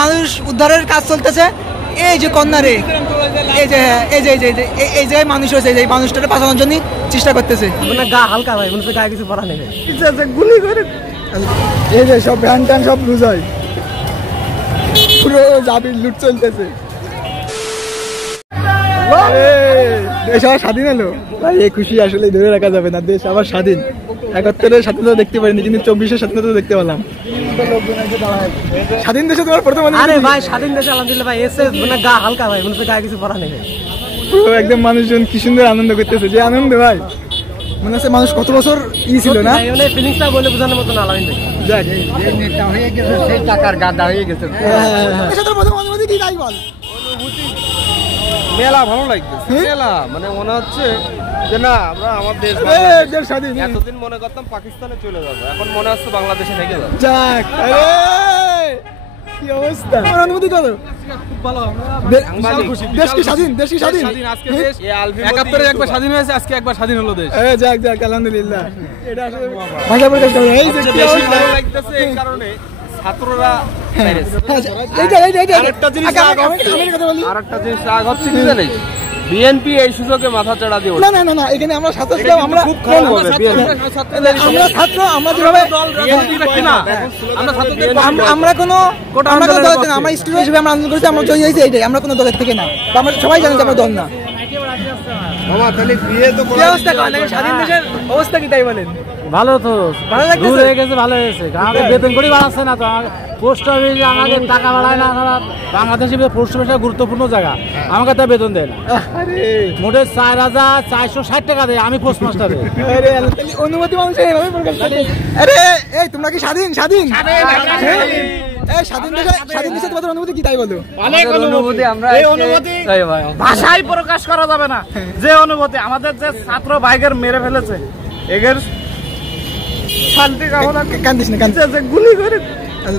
মানুষ উদ্ধারের কাজ চলতেছে। এই যে কন্যারে, এই যে এই যে এই যে এই যে মানুষ হয়েছে, এই মানুষটাকে বাঁচানোর জন্য চেষ্টা করতেছে। গা হালকা ভাই, মানুষের গায়ে কিছু পড়া নেই, গুলি করে এই যে সব ভ্যান ট্যান সব লুজ হয়, পুরো জাবির লুট চলতেছে। দেশ আবার স্বাধীন হলো ভাই, এই খুশি আসলে ধরে রাখা যাবে না। দেশ আবার স্বাধীন। ৭১-এর স্বাধীনতা দেখতে পারিনি, কিন্তু ২৪-এর স্বাধীনতা দেখতে পেলাম। স্বাধীন দেশে তোমার প্রথম। আরে ভাই স্বাধীন দেশে আলহামদুলিল্লাহ ভাই, এসে মানে গা হালকা ভাই, মানুষের গায়ে কিছু পড়া নেই, পুরো একদম মানুষজন কি সুন্দর আনন্দ করতেছে। যে আনন্দ ভাই, মনে হচ্ছে মানুষ কত বছর ছিল না, ফিলিংসটা বলে বোঝানোর মতো না। আলামিন ভাই যাক, নেতা হয়ে গেছে, সেই টাকার গাদা হয়ে গেছে। প্রথম অনুভূতি কি তাই বল। মেলা ভালো লাগতেছে, মেলা মানে মনে হচ্ছে যে না আমরা আমার দেশ স্বাধীন। এতদিন মনে করতাম পাকিস্তানে চলে যাবো, এখন মনে হচ্ছে বাংলাদেশে থেকে যাবো। যাক, কি অবস্থা, অনুভূতি করো। খুব ভালো, দেশ কি স্বাধীন, দেশ কি স্বাধীন। আজকে দেশ ৭১-এ একবার স্বাধীন হয়েছে, আজকে একবার স্বাধীন হলো দেশ। যাক যাক আলহামদুলিল্লাহ। এটা আসলে ভাষা প্রকাশ করে। এই যে বেশি ভালো লাগতেছে এই কারণে ছাত্ররা আরেকটা জিনিস রাগ হচ্ছে কি জানেন, বিএনপি এই সুযোগে মাথা চড়া দিয়ে না না না না, এখানে আমরা ছাত্র ছিলাম, আমরা ছাত্র, আমরা যেভাবে আমরা কোনো দল না, আমরা স্টুডেন্ট হিসেবে আমরা আন্দোলন করেছি, আমরা জয়ী হয়েছি এইটাই, আমরা কোনো দলের থেকে না। আমরা সবাই জানি আমরা দল না। স্বাধীন দেশের অবস্থা কি তাই বলেন? ভালো তো, ভালো লাগতেছে, হয়ে গেছে, ভালো হয়েছে। আমাদের বেতন করি বাড়াচ্ছে না তো, পোস্ট অফিস আমাকে টাকা বাড়ায় না। বাংলাদেশে পোস্ট অফিসটা গুরুত্বপূর্ণ জায়গা, আমাকে তা বেতন দেয় না। মোটে ৪,৪৬০ টাকা দেয়, আমি পোস্ট মাস্টারে। অনুমতি মানুষ এইভাবে প্রকাশ করে। আরে এই তোমরা কি স্বাধীন? স্বাধীন স্বাধীন দেশে তোমাদের অনুভূতি কি তাই বলো। অনুভূতি আমরা ভাষায় প্রকাশ করা যাবে না। যে অনুভূতি আমাদের যে ছাত্র ভাইদের মেরে ফেলেছে, এদের শান্তি কামনা। কান্দিস না, গুলি করে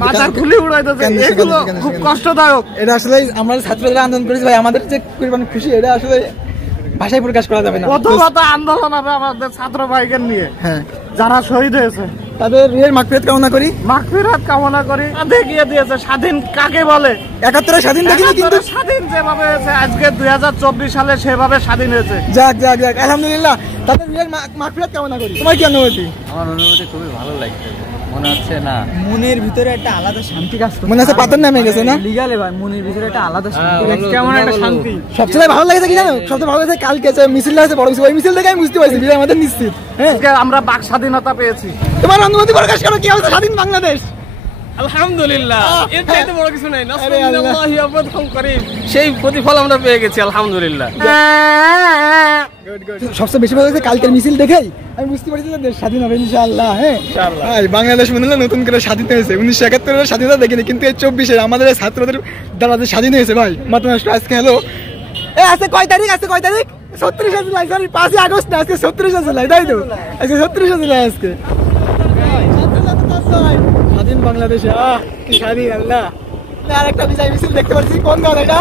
মাথার গুলি উড়াইতেছে, এগুলো খুব কষ্টদায়ক। এটা আসলে আমরা ছাত্ররা আন্দোলন করেছি ভাই, আমাদের যে পরিমাণ খুশি এটা আসলে ভাষায় প্রকাশ করা যাবে না। প্রথমত আন্দোলন হবে আমাদের ছাত্র ভাইদের নিয়ে, যারা শহীদ হয়েছে তাদের মাগফিরাত কামনা করি, মাগফিরাত কামনা করি। দেখিয়ে দিয়েছে স্বাধীন কাকে বলে। ৭১-এর স্বাধীন দেখিনি, কিন্তু স্বাধীন যেভাবে হয়েছে আজকে ২০২৪ সালে সেভাবে স্বাধীন হয়েছে। যাক যাক যাক আলহামদুলিল্লাহ, তাদের মাগফিরাত কামনা করি। তোমার কি অনুভূতি? আমার অনুভূতি খুবই ভালো লাগছে, মনে হচ্ছে না মনের ভিতরে একটা আলাদা শান্তি কাজ করছে। মনে হচ্ছে পাথর নামে গেছে না, লিগালে ভাই, মনের ভিতরে একটা আলাদা শান্তি। কেমন একটা শান্তি। সবচেয়ে ভালো লাগছে কি জানো, সবচেয়ে ভালো লাগছে কালকে যে মিছিল আছে, বড় মিছিল, ওই মিছিল থেকে আমি বুঝতে পারছি বিজয় আমাদের নিশ্চিত। আমরা বাক স্বাধীনতা পেয়েছি। তোমার অনুভূতি প্রকাশ করো, কি হচ্ছে স্বাধীন বাংলাদেশ। আলহামদুলিল্লাহ, এর চাইতে বড় কিছু নাই। নাসরুল্লাহি ওয়া ফাতহুন করিম, সেই প্রতিফল আমরা পেয়ে গেছি আলহামদুলিল্লাহ। সবচেয়ে বেশি ভালো লাগছে কালকের মিছিল দেখেই আমি বুঝতে পারছি যে দেশ স্বাধীন হবে ইনশাআল্লাহ। ইনশাআল্লাহ বাংলাদেশ মনে হলো নতুন করে স্বাধীন হয়েছে। ১৯৭১-এর স্বাধীনতা দেখিনি, কিন্তু এই ২৪-এর আমাদের ছাত্রদের দ্বারা যে স্বাধীন হয়েছে ভাই, মাত্র আজকে হলো আজকে কয় তারিখ? আজকে কয় তারিখ? ৩৬শে জুলাই, সরি ৫ই আগস্ট না, আজকে ৩৬শে জুলাই, তাই তো? আজকে ৩৬শে জুলাই, আজকে স্বাধীন বাংলাদেশে। কি স্বাধীন, আল্লাহ। আর একটা বিজয় মিছিল দেখতে পাচ্ছি। কোন দল এটা?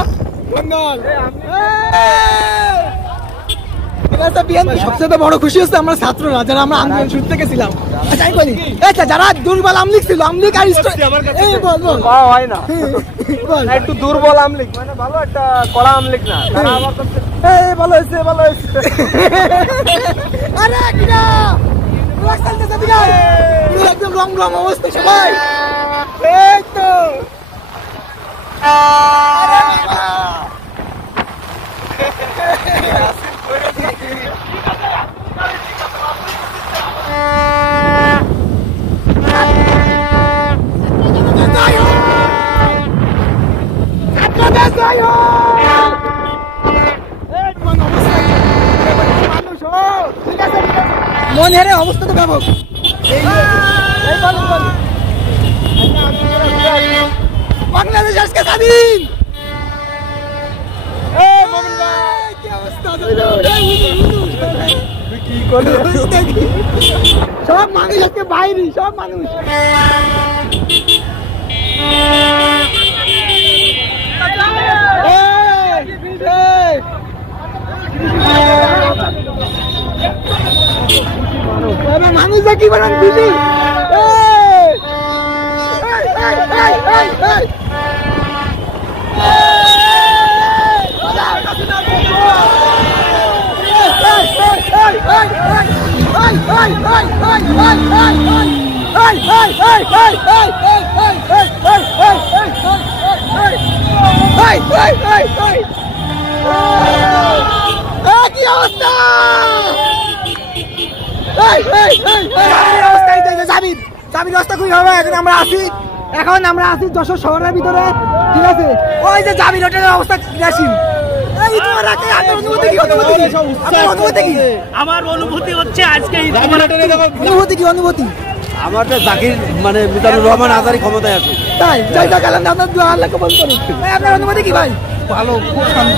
কোন দল? সবচেয়ে বড় খুশি হচ্ছে আমরা ছাত্ররা, যারা আমরা আন্দোলন শুরু থেকে ছিলাম। যারা দুর্বল আমলিগ ছিল, আমলিগ আর হয় না একটু দুর্বল আমলিগ, মানে ভালো একটা কড়া আমলিগ না, ভালো হয়েছে, ভালো হয়েছে। আরে কিনা একদম রং রং অবস্থা সবাই। এই তো মনের অবস্থা তো ব্যাপক। বাংলাদেশ আজকে স্বাধীন। সব মানুষ আজকে বাইরে, সব মানুষ মানুষ কি বানান খুশি। কি অবস্থা? জামির অবস্থা খুবই হবে। এখন আমরা আছি যশোর শহরের ভিতরে, ঠিক আছে? ওই যে জামির হোটেলের অবস্থা কিরাসিন। আমার অনুভূতি হচ্ছে আজকে অনুভূতি আমার তো জাকির মানে মিজানুর রহমান আজারি ক্ষমতায় আছে, তাই যাই যাক আপনার দোয়া আল্লাহ কবুল করুন। ভাই আপনার অনুভূতি কি ভাই? ভালো, খুব শান্তি।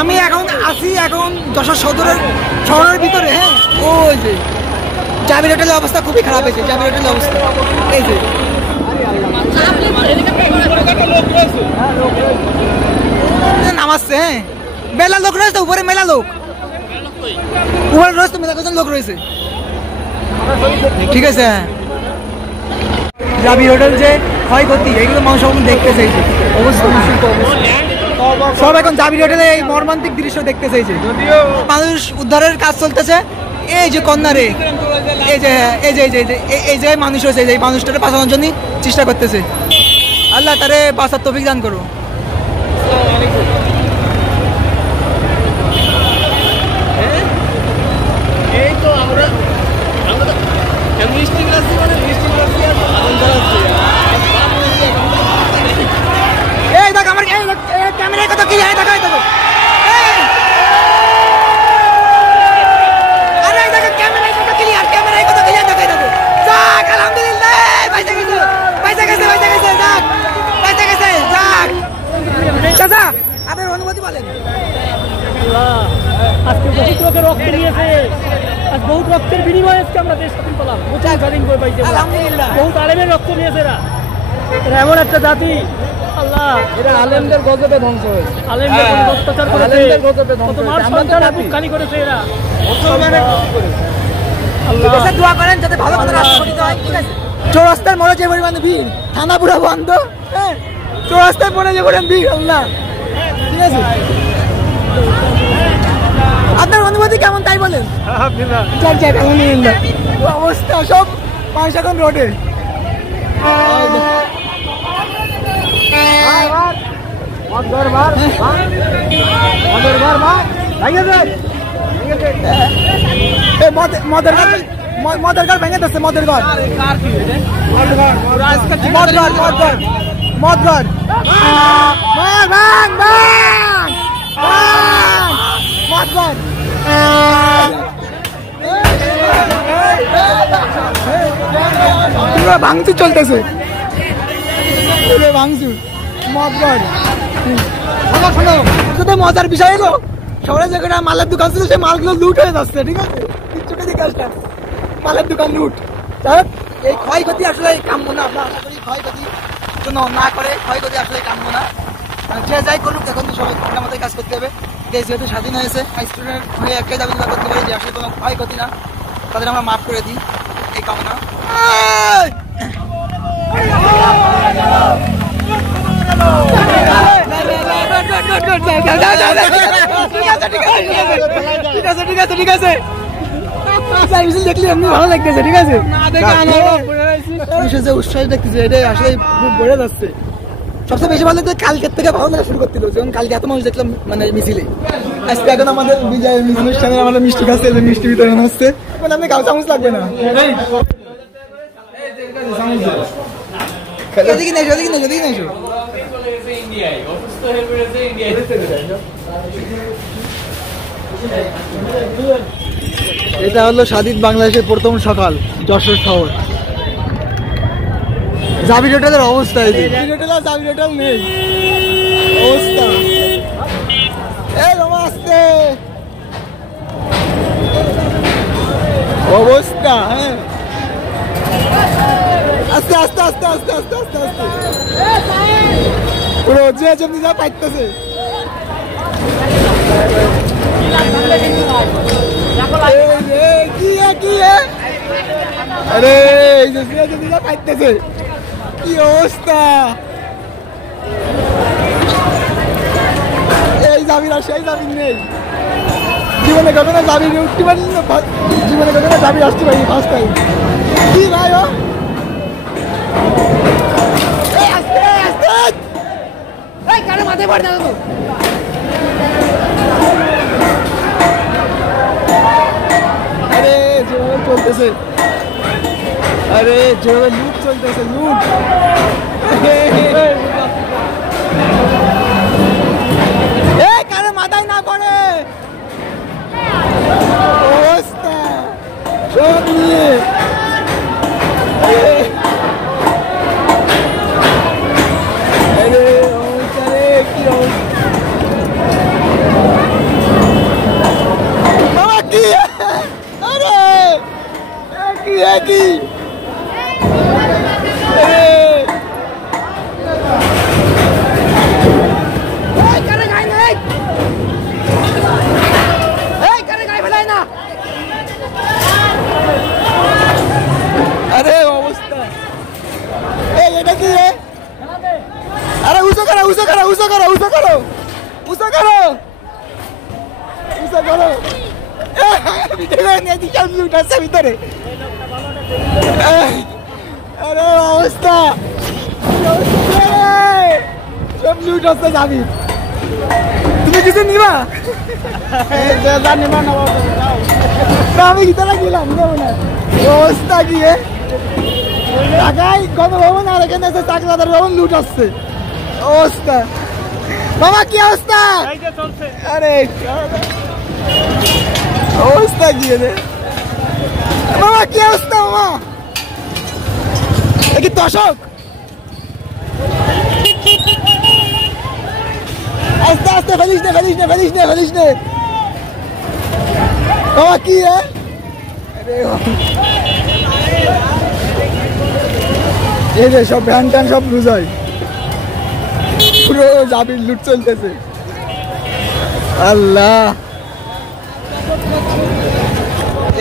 আমি এখন আছি যশোর শহরের ভিতরে। হ্যাঁ, ওই যে জামির হোটেলের অবস্থা খুবই খারাপ হয়েছে। জামির হোটেলের অবস্থা এই যে নামাচ্ছে। হ্যাঁ, মেলা লোক রয়েছে উপরে, মেলা লোক উপরে রয়েছে, মেলা কজন লোক রয়েছে, ঠিক আছে? জামির হোটেল যে ক্ষয়ক্ষতি, এগুলো মানুষ এখন দেখতে চাইছে। অবশ্যই সব এখন জামির হোটেলে এই মর্মান্তিক দৃশ্য দেখতে চাইছে। মানুষ উদ্ধারের কাজ চলতেছে। এই যে কন্যারে, এই যে এই যে মানুষ হয়েছে, এই মানুষটাকে বাঁচানোর জন্য চেষ্টা করতেছে। আল্লাহ তারে বাঁচার তৌফিক দান করো। এই তো আমরা মিষ্টি গ্লাস মানে মিষ্টি গ্লাস এই দেখ আমার ক্যামেরায় কত কি হয়, দেখো দেখো। আরে দেখো ক্যামেরায় কত ক্লিয়ার, ক্যামেরায় কত ক্লিয়ার, দেখো দেখো। যাক আলহামদুলিল্লাহ, বাইসা গেছে যাক, বাইসা গেছে যাক। চাচা আপনার অনুভূতি বলেন। আজকে বহুত লোকের রক্ত নিয়েছে, আজ বহুত রক্তের বিনিময়ে আজকে আমরা দেশ স্বাধীন পেলাম। আলহামদুলিল্লাহ, বহুত আলেমের রক্ত নিয়েছে এরা। এরা এমন একটা জাতি, আল্লাহ, এরা আলেমদের গজবে ধ্বংস হয়েছে, আলেমদের অত্যাচার করেছে, আলেমদের গজবে ধ্বংস কত মার হয়েছে। সন্তানের বুক খালি করেছে এরা। ঠিক আছে, দোয়া করেন যাতে ভালো কথা রাষ্ট্রপতি হয়, ঠিক আছে? চৌরাস্তার মোড়ে যে পরিমাণ ভিড়, থানা পুরো বন্ধ। হ্যাঁ, চৌরাস্তার মোড়ে যে পরিমাণ ভিড়, আল্লাহ, ঠিক আছে? আপনার অনুভূতি কেমন তাই বলেন। যাক যাক আলহামদুলিল্লাহ। অবস্থা সব মানুষ এখন রোডে। মদের ঘর ভেঙে দিচ্ছে, মদের ঘর, মদঘর ভাঙচুর চলতেছে, ভাঙচুর মদঘর। মজার বিষয় হলো শহরে যে কটা মালের দোকান ছিল, সেই মালগুলো লুট হয়ে যাচ্ছে, ঠিক আছে? চোখে দেখে আসলাম মালের দোকান লুট। এই ক্ষয়ক্ষতি আসলে কাম্য না, আমরা আশা করি ক্ষয়ক্ষতি যেন না করে, ক্ষয়ক্ষতি আসলে কাম্য না। যে যাই করুক, এখন তো সবাই ঠান্ডা মাথায় কাজ করতে হবে। দেশ যেহেতু স্বাধীন হয়েছে, স্টুডেন্ট হয়ে একটাই দাবি করতে পারি যে আসলে কোনো ক্ষয়ক্ষতি না, তাদের আমরা মাফ করে দিই, এই কামনা। ঠিক আছে দেখলে এমনি ভালো লাগতেছে, ঠিক আছে? উৎসাহ দেখতেছে, এটাই আসলে খুব বেড়ে যাচ্ছে। সবচেয়ে বেশি ভালো লাগতো কালকের থেকে ভালো লাগা শুরু করতে, যখন কালকে এত মানুষ দেখলাম মানে মিছিলে। আজকে এখন আমাদের বিজয় অনুষ্ঠানে আমাদের মিষ্টি খাচ্ছে, মিষ্টি বিতরণ হচ্ছে। আপনি কাউ চামচ লাগবে না, যদি কিনে এসো। এটা হলো স্বাধীন বাংলাদেশের প্রথম সকাল, যশোর শহর। জাবির হোটেলের অবস্থা, জাবির হোটেল নেই অবস্থা। অবস্থা, হ্যাঁ, আস্তে আস্তে আস্তে আস্তে আস্তে আস্তে আস্তে পুরো যে জমি যা পাইতেছে। আরে এই যে জমি যা পাইতেছে, কি অবস্থা! এই জামির আর সেই জামির নেই, জীবনে কখনো জামির উঠতে পারিনি, জীবনে যাবি আসতে পারি ফার্স্ট টাইম কি ভাই ও মাথায় পড়ে না তো আরে যেভাবে চলতেছে আরে যেভাবে লুট চলতেছে লুট কারে মাথায় না পড়ে অবস্থা সব নিয়ে अरे अवस्था এটা কি রে আরে উসো করো উসো করো উসো করো উসো করো উসো করো উসো করো ভিতরে নিয়ে দিকে লুট আছে ভিতরে আরে অবস্থা সব লুট আছে যাবি তুমি কিছু নিবা যা নিবা না আমি ভিতরে গেলাম নেবো না অবস্থা কি ঢাকায় গণভবন আর এখানে আছে চাকলাদার ভবন লুট আসছে অবস্থা বাবা কি অবস্থা আরে অবস্থা কি রে বাবা কি অবস্থা বাবা কি দশক আস্তে আস্তে ফেলিস নে ফেলিস নে ফেলিস নে ফেলিস নে বাবা কি রে এই যে সব ভ্যান ট্যান সব লুজ হয় পুরো জাবির লুট চলতেছে আল্লাহ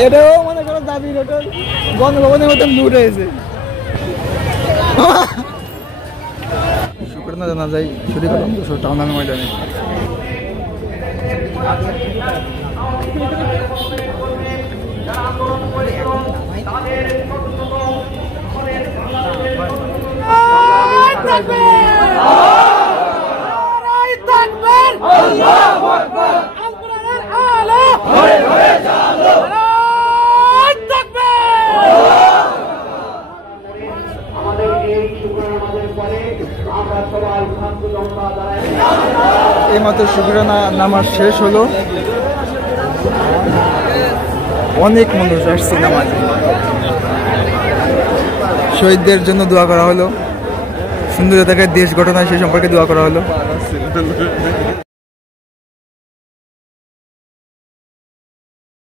এটাও মনে করো জাবির হোটেল গণভবনের মতন লুট হয়েছে শুক্রবার জানা যায় শুরু করলাম তো টাউনার ময়দানে এইমাত্র শুকরান নামাজ শেষ হলো অনেক মানুষ আসছে নামাজে শহীদদের জন্য দোয়া করা হলো সুন্দর দেশ গঠন হয় সে সম্পর্কে দোয়া করা হলো